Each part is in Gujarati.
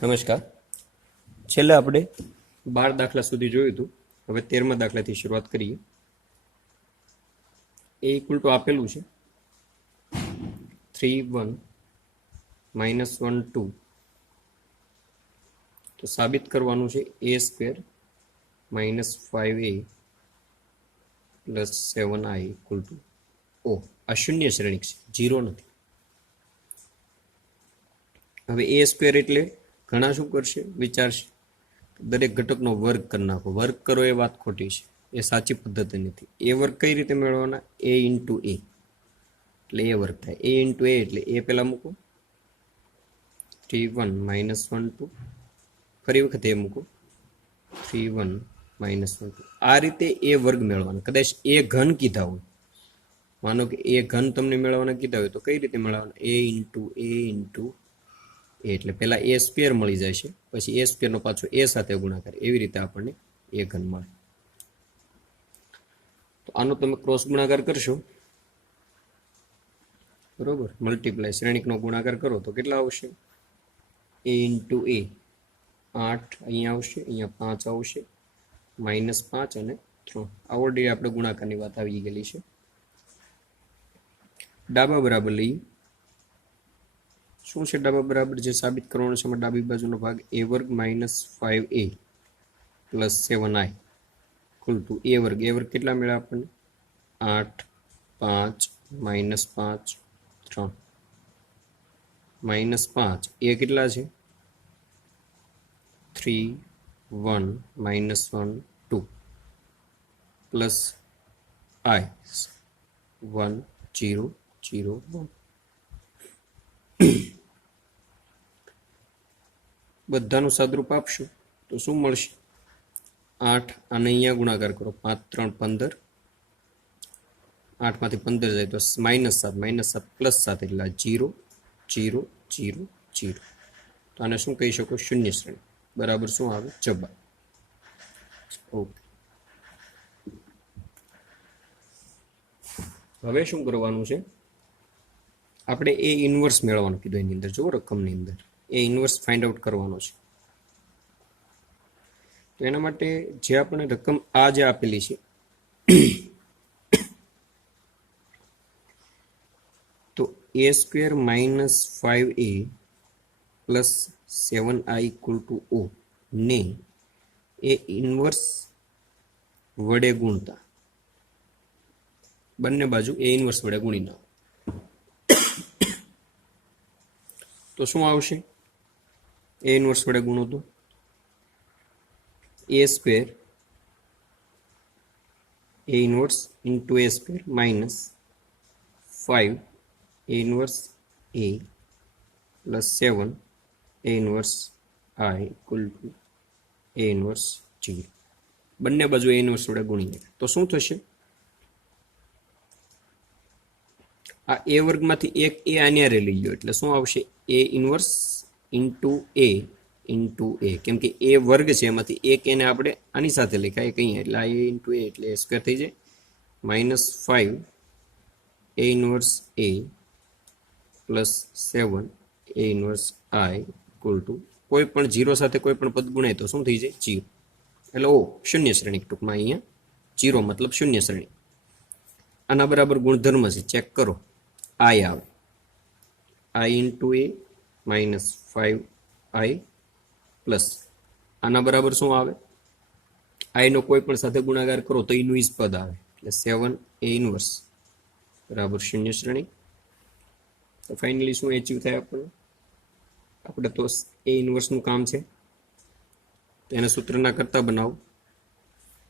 નમસ્કાર. છેલ્લે આપણે 12 દાખલા સુધી જોયું હતું. હવે 13મા દાખલાથી શરૂઆત કરીએ. એ ઇક્વલ ટુ આપેલું છે 3 1 -1 2. તો સાબિત કરવાનું છે a square -5a + 7i equal to o. આ શૂન્ય શ્રેણિક છે, 0 નથી. હવે a સ્ક્વેર એટલે ઘણા શું કરશે, વિચારશે દરેક ઘટકનો વર્ગ કરી નાખો. વર્ગ કરો એ વાત ખોટી છે, એ સાચી પદ્ધતિ નથી. એ વર્ગ કઈ રીતે મેળવવાના? a ઇન્ટુ a એટલે એ વર્ગ થાય. a ઇન્ટુ a એટલે એ પહેલા મૂકો, 3 1 -1 2. ફરી વખત એ મૂકો, 3 1 -1 2. આ રીતે એ વર્ગ મેળવવાનો. કદાચ એ ઘન કીધા હોય, માનો કે એ ઘન તમને મેળવવાના કીધા હોય, તો કઈ રીતે મેળવવાના? a ઇન્ટુ a ઇન્ટુ એટલે પહેલા એ સ્ક્વેર મળી જાય છે, પછી એ સ્ક્વેરનો પાછો એ સાથે ગુણાકાર, એવી રીતે આપણને એ ઘન મળે. તો આનો તમે ક્રોસ ગુણાકાર કરશો, બરોબર, મલ્ટીપ્લાય શ્રેણિકનો ગુણાકાર કરો તો કેટલા આવશે? a ઇન્ટુ a 8 અહીંયા આવશે, અહીંયા 5 આવશે, -5 અને 3. આ ઓલરેડી આપણે ગુણાકારની વાત આવી ગયેલી છે. ડાબા બરાબર લઈએ. શું છે ડાબા બરાબર? જે સાબિત કરવાનું છે એમાં ડાબી બાજુનો ભાગ a વર્ગ -5a + 7i equal to a વર્ગ. a વર્ગ કેટલા મળ્યા આપણને? 8 5 -5 3 -5. એ કેટલા છે? 3 1 -1 2 પ્લસ i 1 0 0 1. બધાનું સાદરૂપ આપશું તો શું મળશે? 8 અને અહીંયા ગુણાકાર કરો, 5 3 15. 8 માંથી 15 જાય તો -7 + 7 એટલે 0 0 0 0. તો આને શું કહી શકો? શૂન્ય શ્રેણી. બરાબર શું આવે? જવાબ. ઓકે. હવે શું કરવાનું છે? આપણે એ ઇન્વર્સ મેળવવાનું કીધું એની અંદર. જો રકમની અંદર એ ઇન્વર્સ ફાઇન્ડ આઉટ કરવાનો છે. તો એના માટે જે આપણે રકમ આ જે આપેલી છે, તો a square -5a + 7i equal to o ને એ ઇન્વર્સ વડે ગુણતા, બંને બાજુ એ ઇન્વર્સ વડે ગુણી નાખો તો શું આવશે? એ ઇન્વર્સ વડે ગુણો તો a square a inverse into a square -5 a inverse a + 7 a inverse i equal to a inverse 0. બંને બાજુ a ઇન્વર્સ વડે ગુણીએ તો શું થશે? આ a વર્ગમાંથી એક a આન્યારે લઈ લો એટલે શું આવશે? a inverse into a into a. કેમ કે a વર્ગ છે, એમાંથી એક એને આપણે આની સાથે લખાય કહીએ એટલે આ a ઇન્ટુ a એટલે a સ્ક્વેર થઈ જાય. -5 a inverse a + 7 a inverse i equal to કોઈ પણ 0 સાથે કોઈ પણ પદ ગુણાય તો શું થઈ જાય? 0. એટલે ઓ શૂન્ય શ્રેણી. ટૂંકમાં અહીંયા 0 મતલબ શૂન્ય શ્રેણી. આના બરાબર ગુણધર્મ છે, ચેક કરો. i આવે, i into a -5i plus આના બરાબર શું આવે? i નો કોઈ પણ સાથે ગુણાકાર કરો તો એનું જ પદ આવે એટલે 7 a ઇન્વર્સ બરાબર શૂન્ય શ્રેણી. તો ફાઇનલી શું એચીવ થાય આપણને? આપણે તો એ ઇન્વર્સનું કામ છે, તો એને સૂત્રના કરતા બનાવો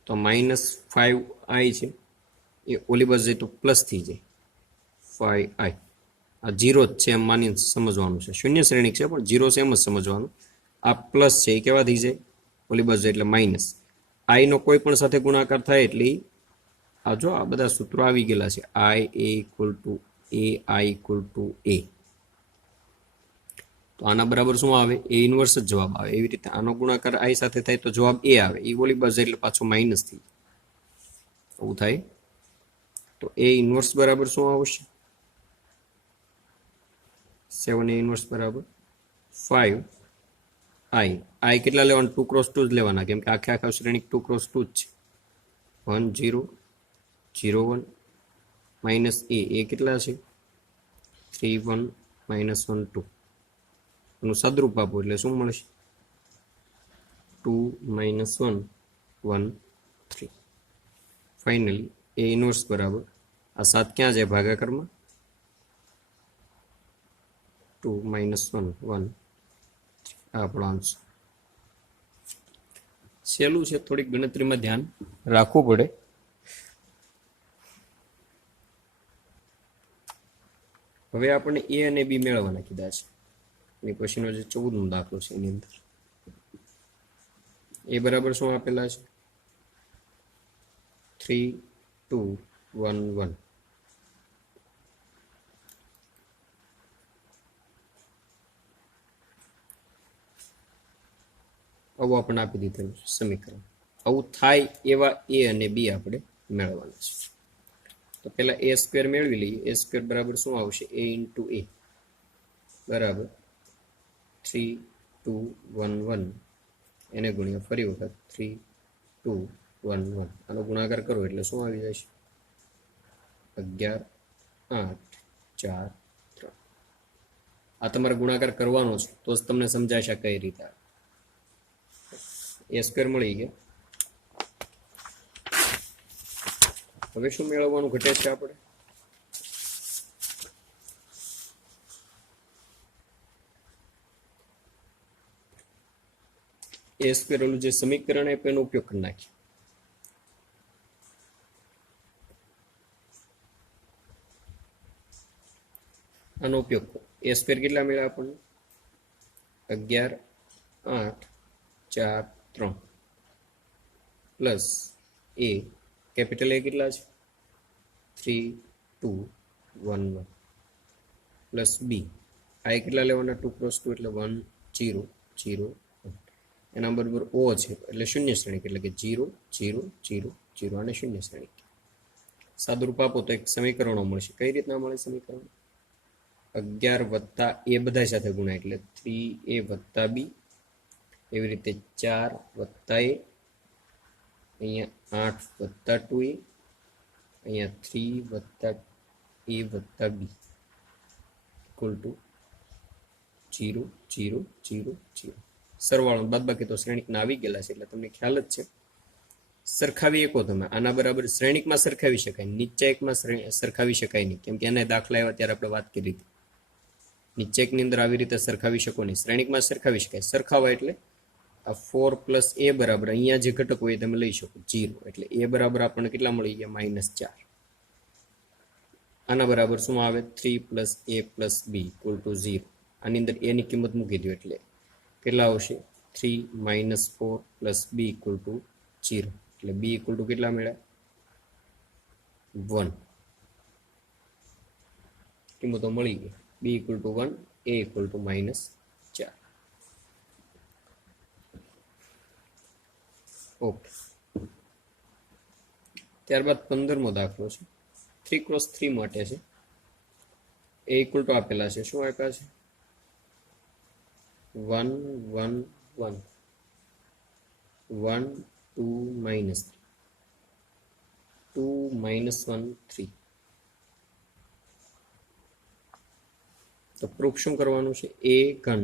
તો -5i છે એ ઓલી બાજુ જાય તો પ્લસ થઈ જાય 5i. આ 0 જ છે એમ માની સમજવાનું છે. શૂન્ય શ્રેણી છે પણ 0 છે એમ જ સમજવાનું. આ પ્લસ છે એ કેવા થઈ જાય? ઓલી બાજુ એટલે માઇનસ. i નો કોઈ પણ સાથે ગુણાકાર થાય એટલે આ જો આ બધા સૂત્રો આવી ગયેલા છે. i a equal to a, i equal to a. તો આના બરાબર શું આવે? એ ઇન્વર્સ જ જવાબ આવે. એવી રીતે આનો ગુણાકાર i સાથે થાય તો જવાબ a આવે. એ ઓલી બાજુ એટલે પાછો માઇનસ થઈ જાય. આવું થાય. તો એ ઇન્વર્સ બરાબર શું આવશે? 7 a ઇન્વર્સ બરાબર 5 આઈ કેટલા લેવાના? 2 ક્રોસ 2 જ લેવાના, કેમ કે આખા શ્રેણિક 2 ક્રોસ 2 જ છે. 1 0 0 1 માઇનસ એ કેટલા છે? 3 1 માઇનસ 1 2. એનું સદરૂપ આપો એટલે શું મળશે? 2 માઇનસ 1 1 3. ફાઇનલી એ ઇનવર્સ બરાબર આ 7 ક્યાં જાય ભાગાકારમાં? 2 માઇનસ 1 1. આ આપણો આન્સર. સહેલું છે, થોડીક ગણતરીમાં ધ્યાન રાખવું પડે. હવે આપણને એ અને બી મેળવવાના કીધા છે. અને પછીનો જે 14મો દાખલો છે એની અંદર એ બરાબર શું આપેલા છે? 3 2 1 1. આવું આપણે આપી દીધેલું સમીકરણ. આવું થાય એવા એ અને બી આપણે મેળવવાના છે. તો પહેલા એ સ્ક્વેર મેળવી લઈએ. એ સ્ક્વેર બરાબર શું આવશે? એ ઇન્ટુ એ બરાબર 3 2 1 1. એને ગુણ્યા ફરી વખત 3 2 1 1. આનો ગુણાકાર કરો એટલે શું આવી જશે? 11 8 4 3. આ તમારે ગુણાકાર કરવાનો છે તો જ તમને સમજાશે કઈ રીતે. એ સ્ક્વેર મળી ગયા. હવે શું મેળવવાનું ઘટે છે આપણે? એ સ્ક્વેર ઓલું જે સમીકરણ આપ્યું એનો ઉપયોગ કરી નાખીએ. આનો ઉપયોગ કરો. એ સ્ક્વેર કેટલા મળ્યા આપણને? 11 8 4 3 પ્લસ એ કેપિટલ એ કેટલા છે? 3 2 1 1 પ્લસ બી આ કેટલા લેવાના? 2 ક્રોસ 2 એટલે 1 0 0 એના બરાબર ઓ છે એટલે શૂન્ય શ્રેણિક, એટલે કે 0 0 0 0 અને શૂન્ય શ્રેણિક. સાદુરૂપ આપો તો એક સમીકરણો મળશે. કઈ રીતના મળે સમીકરણ? 11 વત્તા એ બધા સાથે ગુણાય એટલે 3a વત્તા બી. એવી રીતે 4 વત્તા એ, અહીંયા 8 વત્તા 2a, અહીંયા 3 વત્તા એ વત્તા બી ઇક્વલ ટુ 0 0 0 0. સરવાળો બાદબાકી તો શ્રેણિકના આવી ગયેલા છે એટલે તમને ખ્યાલ જ છે. સરખાવી શકો તમે. આના બરાબર શ્રેણિકમાં સરખાવી શકાય, નીચા એકમાં સરખાવી શકાય નહીં, કેમ કે એને દાખલા આવ્યા ત્યારે આપણે વાત કરી હતી. નીચે એકની અંદર આવી રીતે સરખાવી શકો નહીં, શ્રેણિકમાં સરખાવી શકાય. સરખાવા એટલે આ 4 પ્લસ એ બરાબર અહીંયા જે ઘટક હોય તમે લઈ શકો 0, એટલે એ બરાબર આપણને કેટલા મળી ગયા? -4. આના બરાબર શું આવે? 3 plus A plus B equal to 0. આની અંદર એની કિંમત મૂકી દો એટલે કેટલા આવશે? 3 -4 પ્લસ બી ઇક્વલ ટુ 0. એટલે બી ઇક્વલ ટુ કેટલા મળ્યા? 1. કિંમતો મળી ગઈ. B equal to 1, A equal to -4. Okay. ત્યારબાદ 15મો દાખલો છે. 3 ક્રોસ 3 માટે છે. એ ઇક્વલ ટુ આપેલા છે. શું આપ્યા છે? 1 1 1 1 2 -3 2 -1 3. તો પ્રૂફ શું કરવાનું છે? a ઘન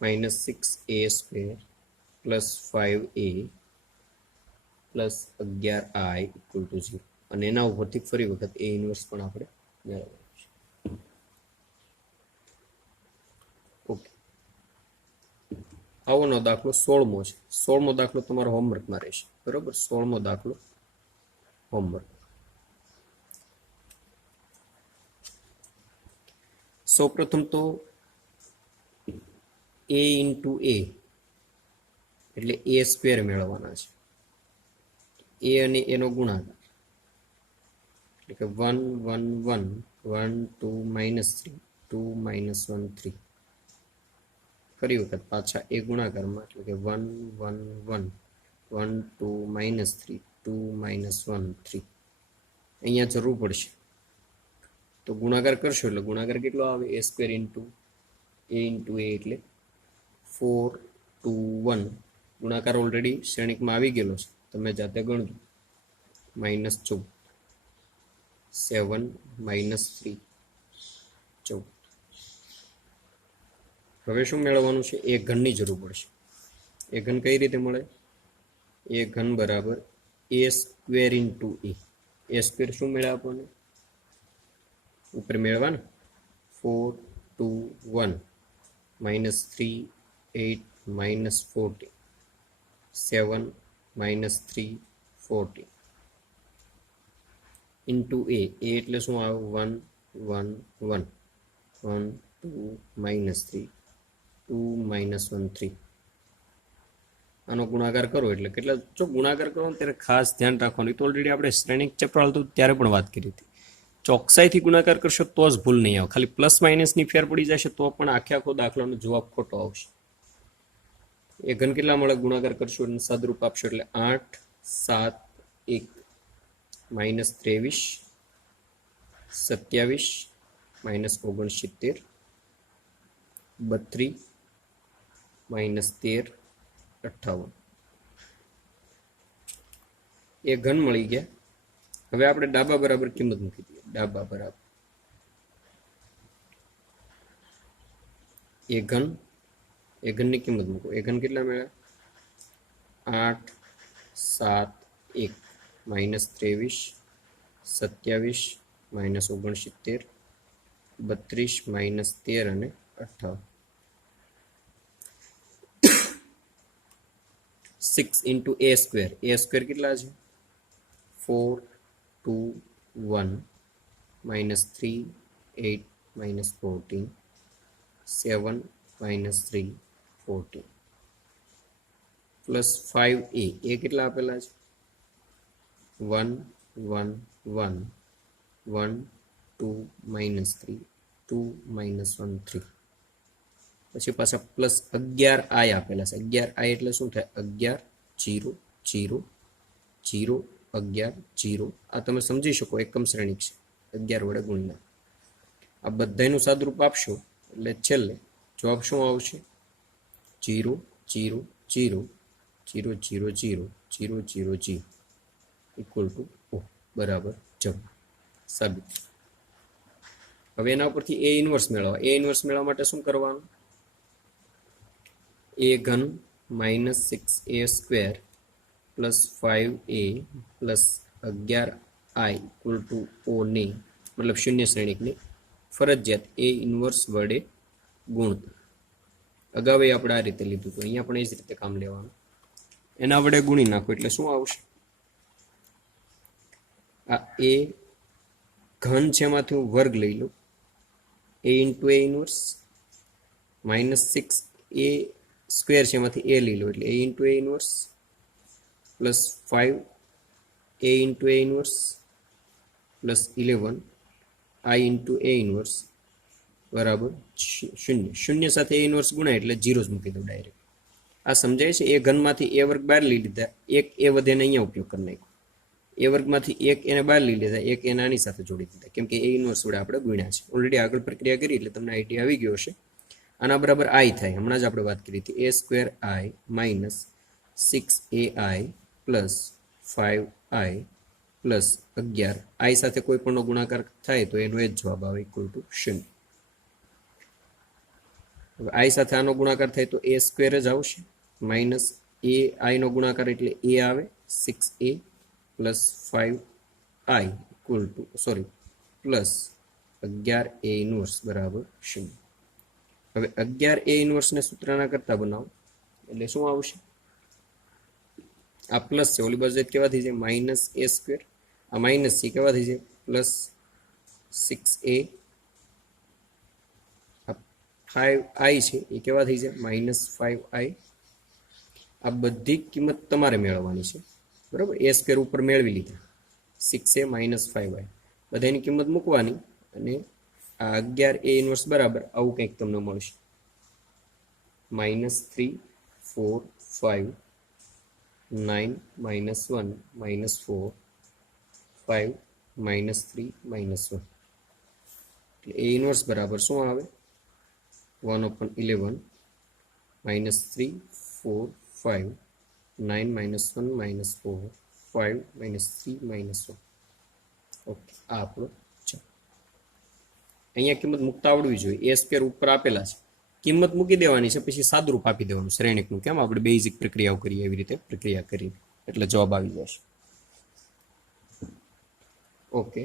-6a square plus 5a plus 11i equal to 0. અને એના ઉપરથી ફરી વખત એ ઇન્વર્સ પણ આપણે મેળવવાનું છે. ઓકે. આવોનો દાખલો 16મો છે. 16મો દાખલો તમારો હોમવર્કમાં રહેશે. બરોબર? 16મો દાખલો હોમવર્ક. સૌપ્રથમ તો a ઇન્ટુ a એટલે a સ્ક્વેર મેળવવાના છે. a અને એનો ગુણાકાર એટલે કે 1 1 1 1 2 -3 2 -1 3. ફરી વખત પાછા એ ગુણાકારમાં એટલે કે 1 1 1 1 2 -3 2 -1 3. અહીંયા જરૂર પડશે તો ગુણાકાર કરશો એટલે ગુણાકાર કેટલો આવે? a સ્ક્વેર ઇન્ટુ a એટલે 4 1 ગુણાકાર ઓલરેડી શ્રેણિકમાં આવી ગયેલો છે, તમે જાતે ગણજો. -14 7 - 3 14. હવે શું મેળવવાનું છે? એ ઘનની જરૂર પડશે. એ ઘન કઈ રીતે મળે? એ ઘન બરાબર a square into A square શું મેળવે આપણને? ઉપર મેળવા ને 4 2 1 -3 8 -40 7 -3 40 ઇન્ટુ એ એટલે શું આવે? 1 1 1 1 2 -3 2 -1 3. આનો ગુણાકાર કરો એટલે કેટલા? જો ગુણાકાર કરો ત્યારે ખાસ ધ્યાન રાખવાનું. તો ઓલરેડી આપણે શ્રેણિક ચેપ્ટર હાલતું ત્યારે પણ વાત કરી હતી. ચોકસાઈથી ગુણાકાર કરશો તો જ ભૂલ નહીં આવે. ખાલી પ્લસ માઇનસની ફેર પડી જશે તો પણ આખો દાખલાનો જવાબ ખોટો આવશે. એ ઘન કેટલા મળે? ગુણાકાર કરશો અને સાદરૂપ આપશો એટલે 8 7 1 -23 27 -69 32 -13 58. એ ઘન મળી ગયા. હવે આપણે ડાબા બરાબર કિંમત મૂકી દઈએ. ડાબા બરાબર એ ઘનની કિંમત મૂકો. એ ઘન કેટલા મળ્યા? 8 7 1 -23 27 -69 32 -13 અને 58. 6 ઇન્ટુ એ સ્ક્વેર. એ સ્ક્વેર કેટલા છે? 4 2 1 -3 8 -14 7 -3 14 પ્લસ 5a. એ કેટલા આપેલા છે? 1 1 1 1 2 -3 2 -1 3. પછી પાછા પ્લસ 11i આપેલા છે. 11i એટલે શું થાય? 11 0 0 0 11 0. આ તમે સમજી શકો એકમ શ્રેણિક છે. 11 વડે ગુણ્યા આ બધાનું સાદરૂપ આપશો એટલે છેલ્લે જવાબ શું આવશે? 0 0 0 0 0 0 0 0 0 ઇક્વલ ટુ O બરાબર જવાબ સાબિત. હવે એના ઉપરથી એ ઇન્વર્સ મેળવવા. એ ઇન્વર્સ મેળવવા માટે શું કરવાનું? એ ઘન -6a square plus 5a plus 11i equal to O ની મતલબ શૂન્ય શ્રેણિકની ફરજિયાત એ ઇન્વર્સ વડે ગુણતા. અગાઉ આપણે આ રીતે લીધું હતું. અહીંયા પણ એ જ રીતે કામ લેવાનું. એના વડે ગુણી નાખો એટલે શું આવશે? આ એ ઘન છે એમાંથી હું વર્ગ લઈ લઉં. A into A inverse -6a square છે એમાંથી એ લઈ લો એટલે A into A inverse plus 5a into A inverse plus 11 i into A inverse બરાબર 0. 0 સાથે એ ઇન્વર્સ ગુણાય એટલે 0 જ મૂકી દઉં ડાયરેક્ટ. આ સમજાય છે? એ ઘનમાંથી એ વર્ગ બહાર લઈ લીધા, એક એ વધેને અહીંયા ઉપયોગ કરી નાખ્યો. એ વર્ગમાંથી એક એને બહાર લઈ લીધા, એક એને આની સાથે જોડી દીધા, કેમ કે એ ઇન્વર્સ વડે આપણે ગુણ્યા છે. ઓલરેડી આગળ પ્રક્રિયા કરી એટલે તમને આઈડિયા આવી ગયો હશે. આના બરાબર i થાય. હમણાં જ આપણે વાત કરી હતી. a square i minus 6ai plus 5i plus 11 i સાથે કોઈ પણનો ગુણાકાર થાય તો એનો એ જ જવાબ આવે ઇક્વલ ટુ 0. હવે i સાથે આનો ગુણાકાર થાય તો a સ્ક્વેર જ આવશે માઇનસ એ i નો ગુણાકાર એટલે a આવે 6a plus 5i equal to plus 11a inverse બરાબર 0. હવે 11a ઇન્વર્સને સૂત્રના કરતા બનાવો એટલે શું આવશે? આ પ્લસ છે, ઓલી બાજુ કેવા થઈ જાય? માઇનસ એ સ્ક્વેર. આ માઇનસ છે કેવા થઈ જાય? Plus 6a. આ 5i છે એ કેવા થઈ જાય? Minus 5i. આ બધી કિંમત તમારે મેળવવાની છે, બરાબર? એ સ્ક્વેર ઉપર મેળવી લીધા, 6a માઇનસ 5i બધાની કિંમત મૂકવાની અને આ 11a ઇન્વર્સ બરાબર આવું કંઈક તમને મળશે. -3 4 5 9 -1 -4 5 -3 -1 એટલે એ ઇન્વર્સ બરાબર શું આવે? 1/11 -3 4 5 9 -1 -4 5 -3 -1. ઓકે આ આપણો છે. અહીંયા કિંમત મૂકતા આવડવી જોઈએ. એ સ્ક્વેર ઉપર આપેલા છે, કિંમત મૂકી દેવાની છે, પછી સાદુરૂપ આપી દેવાનું શ્રેણિકનું, કેમ આપણે બેઝિક પ્રક્રિયાઓ કરીએ એવી રીતે પ્રક્રિયા કરી એટલે જવાબ આવી જશે. ઓકે,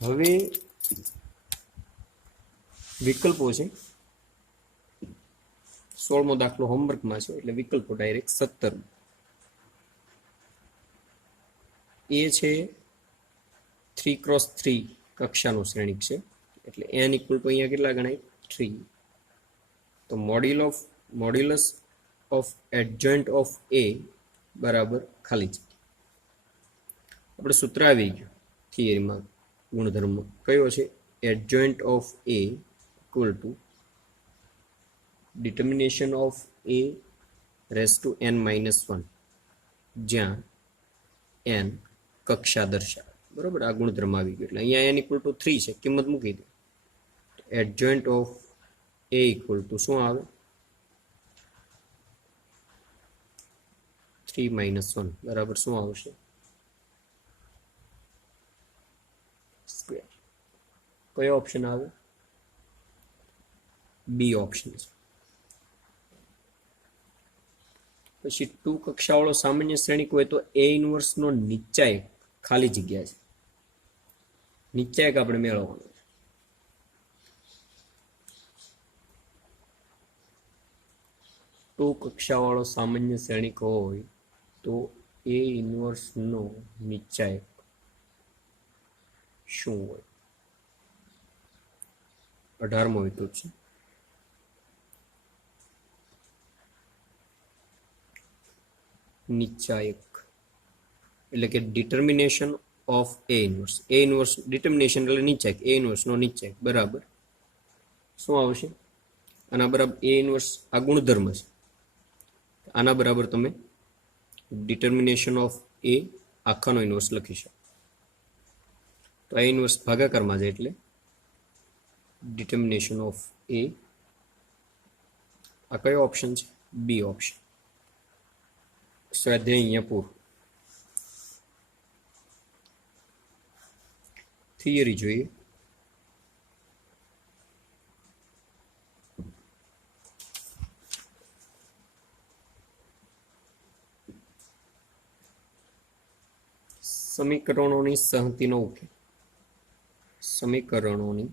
હવે વિકલ્પો છે. 16મો દાખલો હોમવર્કમાં છે એટલે વિકલ્પો ડાયરેક્ટ 17. એ છે 3x3 કક્ષાનું શ્રેણિક છે એટલે n ઇક્વલ ટુ અહીંયા કેટલા ગણાય 3. તો મોડ્યુલસ ઓફ એડજોઇન્ટ ઓફ એ બરાબર ખાલી જગ્યા. આપણે સૂત્ર આવી ગયું થિયરીમાં, ગુણધર્મ કયો છે? Adjoint of A equal two determination of A raise to n-1, જ્યાં n કક્ષા દર્શાવે. બરોબર, આ ગુણધર્મ આવી ગયો એટલે અહીંયા n ઇક્વલ ટુ 3 છે, કિંમત મૂકી દે. Adjoint of A equal to શું આવે? 3 - 1 બરાબર શું આવશે? સ્ક્વેર. કયો ઓપ્શન આવે? બી ઓપ્શન છે. પછી 2 કક્ષાવાળો સામાન્ય શ્રેણિક હોય તો એ ઇન્વર્સ નો નીચા એક ખાલી જગ્યા છે, નીચા એક આપણે મેળવવાનો છે. ટુ કક્ષાવાળો સામાન્ય શ્રેણિક હોય તો એ ઇન્વર્સ નો નીચા એક શું હોય? 18મો વિકલ્પ છે. નીચા એક એટલે કે determination of A inverse. A inverse determination એટલે નીચા એક, એ ઇન્વર્સ નો નીચા એક બરાબર શું આવશે? આના બરાબર એ ઇન્વર્સ આ ગુણધર્મ છે, આના બરાબર તમે ડિટર્મિનેશન ઓફ એ આખાનો ઇન્વર્સ લખી શકો. તો આ ઇન્વર્સ ભાગાકારમાં છે એટલે ડિટર્મિનેશન ઓફ એ. આ કયો ઓપ્શન છે? B option. સ્વાધ્યાય અહીંયા પૂરું. થિયરી જોઈએ. સમીકરણોની સંહતિનો ઉકેલ. સમીકરણોની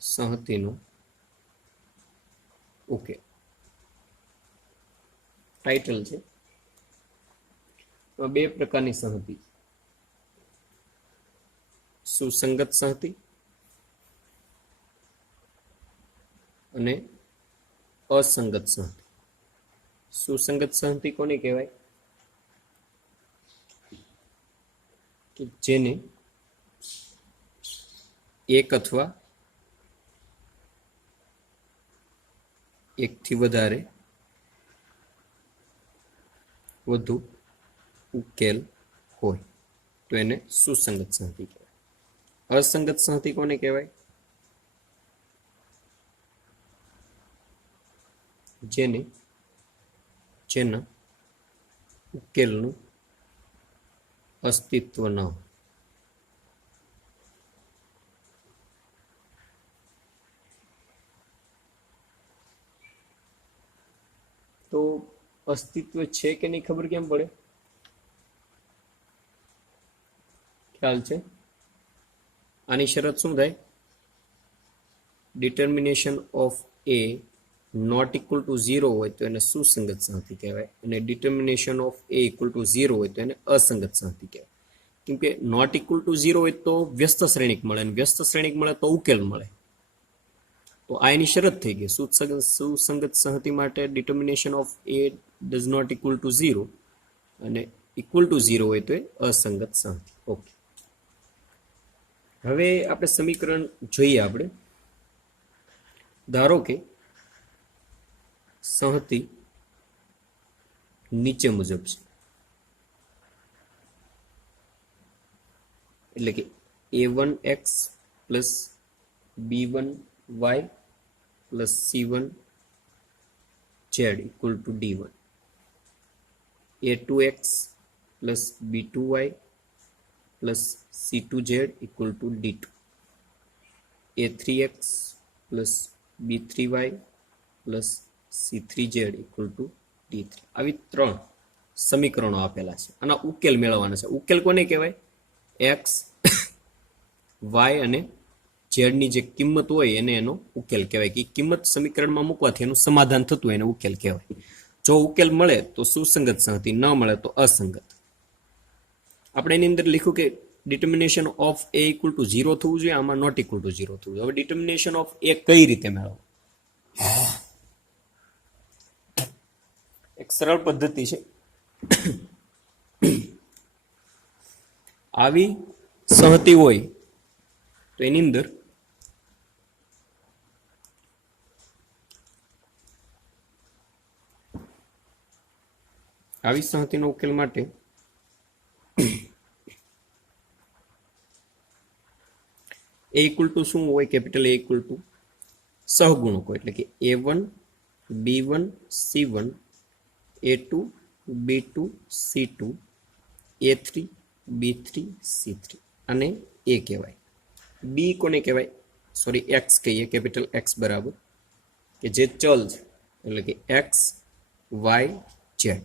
સંહતિનો ઉકેલ ટાઇટલ છે. બે પ્રકારની સંહતિ, સુસંગત સંહતિ અને અસંગત સંહતિ. સુસંગત સંહતિ કોને કહેવાય? કે જેને એક અથવા એકથી વધુ ઉકેલ હોય તો એને સુસંગત સંહતિ કહેવાય. અસંગત સંહતિ કોને કહેવાય? જેના ઉકેલનું અસ્તિત્વ ન હોય. તો અસ્તિત્વ છે કે નહીં ખબર કેમ પડે? ખ્યાલ છે? આની શરત શું થાય? Determination of A not equal to 0 હોય તો એને સુસંગત સંહતિ કહેવાય, અને determination of A equal to 0 હોય તો એને અસંગત સંહતિ કહેવાય. કેમ કે નોટ ઇક્વલ ટુ 0 હોય તો વ્યસ્ત શ્રેણિક મળે, અને વ્યસ્ત શ્રેણિક મળે તો ઉકેલ મળે. તો આ એની શરત થઈ ગઈ. સુસંગત સંહતિ માટે determination of A does not equal to 0 અને ઇક્વલ ટુ 0 હોય તો એ અસંગત સંહતિ. ઓકે, હવે આપણે સમીકરણ જોઈએ. આપણે ધારો કે સંહતિ નીચે મુજબ છે, એટલે કે a1x + b1y plus C1 Z equal to D1, A2X plus B2Y plus C2Z equal to D2, A3X plus B3Y plus C3Z equal to D3. આવી 3 સમીકરણો આપેલા છે. આના ઉકેલ મેળવવાના છે. ઉકેલ કોને કહેવાય? એક્સ, વાય અને ઝેડની જે કિંમત હોય એને એનો ઉકેલ કહેવાય. કે કિંમત સમીકરણમાં મૂકવાથી એનું સમાધાન થતું હોય એને ઉકેલ કહેવાય. જો ઉકેલ મળે તો સુસંગત સંહતિ, ન મળે તો અસંગત. આપણે એની અંદર લખ્યું કે determination of A equal to 0 થવું જોઈએ, આમાં નોટ ઇક્વલ ટુ 0 થવું જોઈએ. હવે ડિટર્મિનેશન ઓફ એ કઈ રીતે મેળવવું? એક સરળ પદ્ધતિ છે. આવી સંહતિ હોય તો એની અંદર આવી સંહતિનો ઉકેલ માટે એ ઇક્વલ ટુ શું હોય? કેપિટલ એ ઇક્વલ ટુ સહગુણકો, એટલે કે A1 B1 C1 A2 B2 C2 A3 B3 C3 અને A કહેવાય. બી કોને કહેવાય? સોરી, એક્સ કહીએ, કેપિટલ એક્સ બરાબર કે જે ચલ છે એટલે કે એક્સ વાય ઝેડ.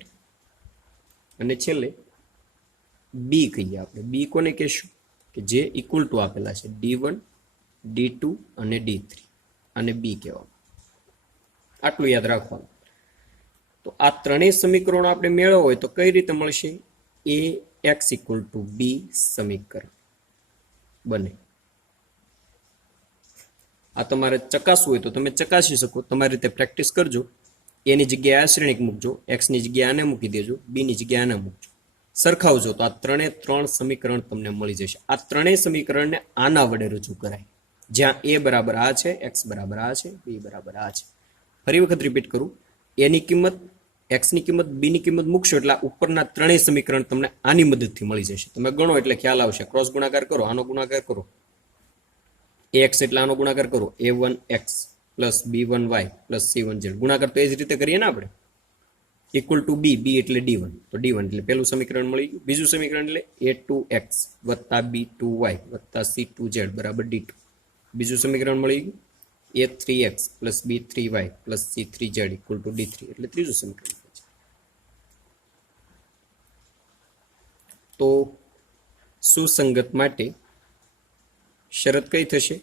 અને છેલ્લે બી કહીએ આપણે. બી કોને કહેશું? કે જે ઇક્વલ ટુ આપેલા છે D1 D2 અને D3, અને બી કહેવામાં. આટલું યાદ રાખવાનું. તો આ ત્રણેય સમીકરણો આપણે મેળવવા હોય તો કઈ રીતે મળશે? એ એક્સ ઇક્વલ ટુ બી સમીકરણ બને. આ તમારે ચકાસવું હોય તો તમે ચકાસી શકો. તમારી રીતે પ્રેક્ટિસ કરજો. એની જગ્યાએ આ શ્રેણિક મૂકજો, એક્સની જગ્યાએ આને મૂકી દેજો, બીની જગ્યાએ આને મૂકજો, સરખાવજો તો આ 3 સમીકરણ તમને મળી જશે. આ ત્રણેય સમીકરણને આના વડે રજૂ કરાય, જ્યાં એ બરાબર આ છે, એક્સ બરાબર આ છે, બી બરાબર આ છે. ફરી વખત રિપીટ કરું, એની કિંમત, એક્સની કિંમત, બીની કિંમત મૂકશો એટલે ઉપરના ત્રણેય સમીકરણ તમને આની મદદથી મળી જશે. તમે ગણો એટલે ખ્યાલ આવશે. ક્રોસ ગુણાકાર કરો, આનો ગુણાકાર કરો, એક્સ એટલે આનો ગુણાકાર કરો, A1X plus B1Y plus C1Z. ગુણાકાર તો એ જ રીતે કરીએ ને આપણે. ઇક્વલ ટુ બી, બી એટલે D1, તો D1 એટલે પહેલું સમીકરણ મળી ગયું. બીજું સમીકરણ એટલે A2X વત્તા B2Y વત્તા C2Z બરાબર D2. બીજું સમીકરણ મળી ગયું A3X plus B3Y plus C3Z equal to D3, એટલે ત્રીજું સમીકરણ. તો સુસંગત માટે શરત કઈ થશે?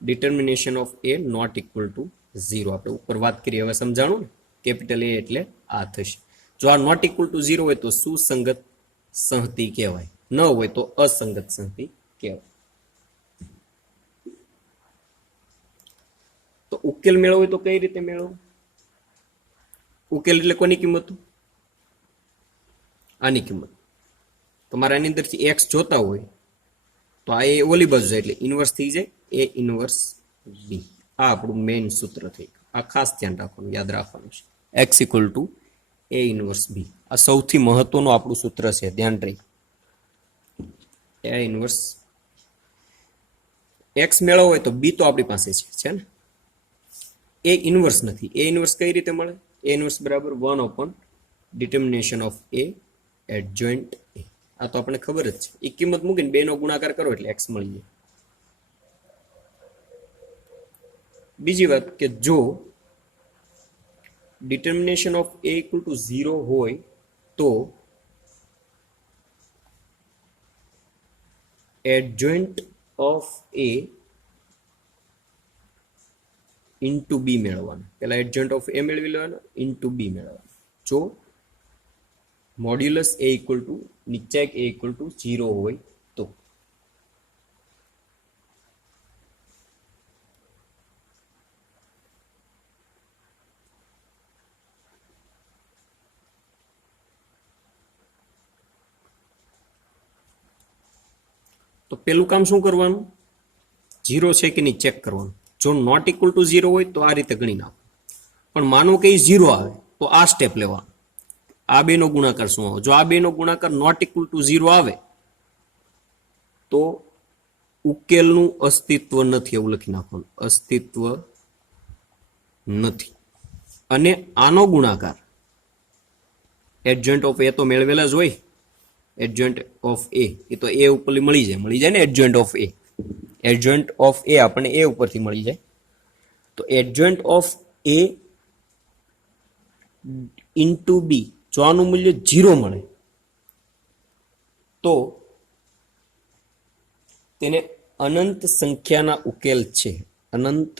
Determination of A not equal to 0. આપણે ઉપર વાત કરીએ, હવે સમજાણું ને? કેપિટલ એ એટલે આ થશે. જો આ નોટ ઇક્વલ ટુ 0 હોય તો સુસંગત સંહતિ કહેવાય, ન હોય તો અસંગત સંહતિ કહેવાય. તો ઉકેલ મેળવવો હોય તો કઈ રીતે મેળવવો? ઉકેલ એટલે કોની કિંમત? આની કિંમત. તમારે આની અંદરથી એક્સ જોતા હોય તો આ એ ઓલી બાજુ જાય એટલે ઇન્વર્સ થઈ જાય, એ ઇન્વર્સ બી. આ આપણું મેઇન સૂત્ર થઈ ગયું. આ ખાસ ધ્યાન રાખવાનું, યાદ રાખવાનું છે. X equal to A inverse B. આ સૌથી મહત્વનું આપણું સૂત્ર છે, ધ્યાન રહી. એ ઇન્વર્સ એક્સ મેળવવો હોય તો બી તો આપણી પાસે છે ને? એ ઇન્વર્સ નથી. એ ઇન્વર્સ કઈ રીતે મળે? એ ઇન્વર્સ બરાબર 1 ડિટર્મિનેશન ઓફ એ એડજોઇન્ટ એ. આ તો આપણે ખબર જ છે. એ કિંમત મૂકીને 2 નો ગુણાકાર કરો એટલે એક્સ મળી જાય. બીજી વાત કે જો determination of A equal to 0 હોય તો adjoint of A into B મેળવવાનું. પેલા એડજોઇન્ટ ઓફ એ મેળવી લેવાનું, ઇન્ટુ બી મેળવવાનું. જો મોડ્યુલસ એ ઇક્વલ ટુ નિશ્ચયક એ ઇક્વલ ટુ 0 હોય તો. તો પેલું કામ શું કરવાનું? 0 છે કે નહીં ચેક કરવાનું. જો નોટ ઇક્વલ ટુ 0 હોય તો આ રીતે ગણી નાખો. પણ માનો કે 0 આવે તો આ સ્ટેપ લેવાનું. આ 2 નો ગુણાકાર શું આવે? જો આ 2 નો ગુણાકાર નોટ ઇક્વલ ટુ 0 આવે તો ઉકેલનું અસ્તિત્વ નથી, એવું લખી નાખવાનું. અસ્તિત્વ નથી. અને આનો ગુણાકાર એડજન્ટ ઓફ એ તો મેળવેલા જ હોય, એડજન્ટ ઓફ એ તો એ ઉપર મળી જાય ને એડજન્ટ ઓફ એ. એડજન્ટ ઓફ એ આપણને એ ઉપરથી મળી જાય. તો એડજન્ટ ઓફ એ ઇન્ટુ બી, જો આનું મૂલ્ય 0 મળે તો તેને અનંત સંખ્યાના ઉકેલ છે, અનંત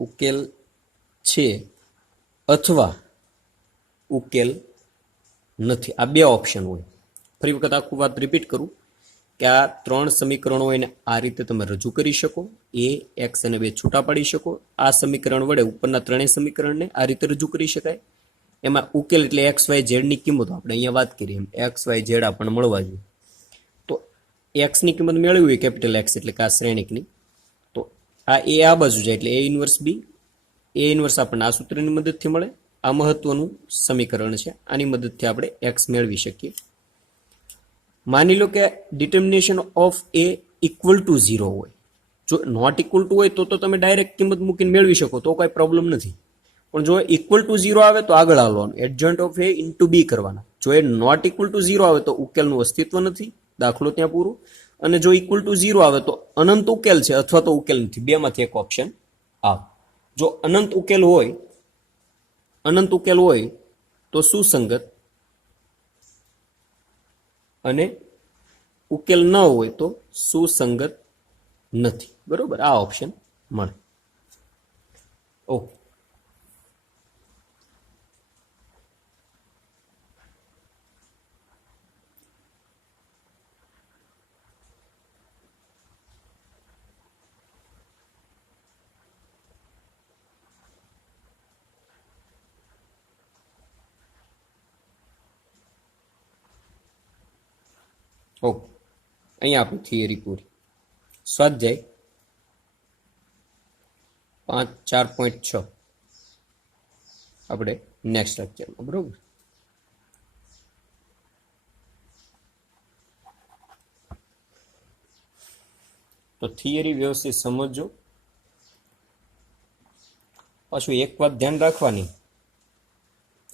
ઉકેલ છે અથવા ઉકેલ નથી. આ બે ઓપ્શન હોય. ફરી વખત આખું વાત રિપીટ કરું કે આ 3 સમીકરણો એને આ રીતે તમે રજૂ કરી શકો. એ, એક્સ અને 2 છૂટા પાડી શકો. આ સમીકરણ વડે ઉપરના 3 સમીકરણને આ રીતે રજૂ કરી શકાય. એમાં ઉકેલ એટલે એક્સ વાય ઝેડની કિંમતો આપણે અહીંયા વાત કરીએ એમ એક્સ વાય ઝેડ આપણને મળવા જોઈએ. તો એક્સની કિંમત મેળવી હોય કેપિટલ એક્સ એટલે કે આ શ્રેણિકની, તો આ એ આ બાજુ જાય એટલે એ ઇન્વર્સ બી. એ ઇન્વર્સ આપણને આ સૂત્રની મદદથી મળે. આ મહત્વનું સમીકરણ છે, આની મદદથી આપણે એક્સ મેળવી શકીએ. માની લો કે determination of A equal to 0 હોય. જો નોટ ઇક્વલ ટુ હોય તો તમે ડાયરેક્ટ કિંમત મૂકીને મેળવી શકો, તો કોઈ પ્રોબ્લેમ નથી. પણ જો ઇક્વલ ટુ 0 આવે તો આગળ હાલવાનું, એડજન્ટ ઓફ એ ઇન્ટુ બી કરવાના. જો એ નોટ ઇક્વલ ટુ 0 આવે તો ઉકેલનું અસ્તિત્વ નથી, દાખલો ત્યાં પૂરું. અને જો ઇક્વલ ટુ 0 આવે તો અનંત ઉકેલ છે અથવા તો ઉકેલ નથી, બેમાંથી એક ઓપ્શન આવે. જો અનંત ઉકેલ હોય તો સુસંગત, અને ઉકેલ ન હોય તો સુસંગત નથી. બરોબર, આ ઓપ્શન મળે. ઓકે, ઓકે, અહીંયા આપણી થિયરી પૂરી. સ્વાધ્યાય 4.6 આપણે નેક્સ્ટ લેક્ચરમાં. બરોબર, તો થિયરી વ્યવસ્થિત સમજો. પાછું એક વાત ધ્યાન રાખવાની,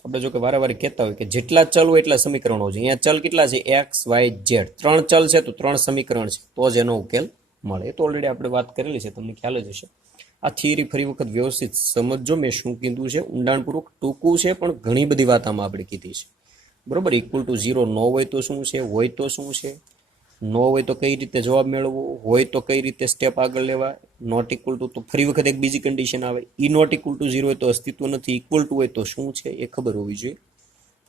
આપણે જો કે વારે કહેતા હોય કે જેટલા ચલ હોય એટલા સમીકરણો છે. અહીંયા ચલ કેટલા છે? X Y Z. 3 ચલ છે તો 3 સમીકરણ છે, તો જ એનો ઉકેલ મળે. એ તો ઓલરેડી આપણે વાત કરેલી છે, તમને ખ્યાલ જ હશે. આ થિયરી ફરી વખત વ્યવસ્થિત સમજો. મેં શું કીધું છે ઊંડાણપૂર્વક, ટૂંકું છે પણ ઘણી બધી વાત આમાં આપણે કીધી છે. બરોબર, ઇક્વલ ટુ 0 ન હોય તો શું છે, હોય તો શું છે, ન હોય તો કઈ રીતે જવાબ મેળવવો, હોય તો કઈ રીતે સ્ટેપ આગળ લેવા, નોટ ઇક્વલ ટુ તો ફરી વખત એક બીજી કન્ડિશન આવે, ઈ નોટ ઇક્વલ ટુ 0 હોય તો અસ્તિત્વ નથી, ઇક્વલ ટુ હોય તો શું છે એ ખબર હોવી જોઈએ.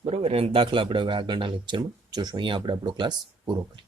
બરોબર, અને દાખલા આપણે હવે આગળના લેક્ચરમાં જોશું. અહીંયા આપણે આપણો ક્લાસ પૂરો કરીએ.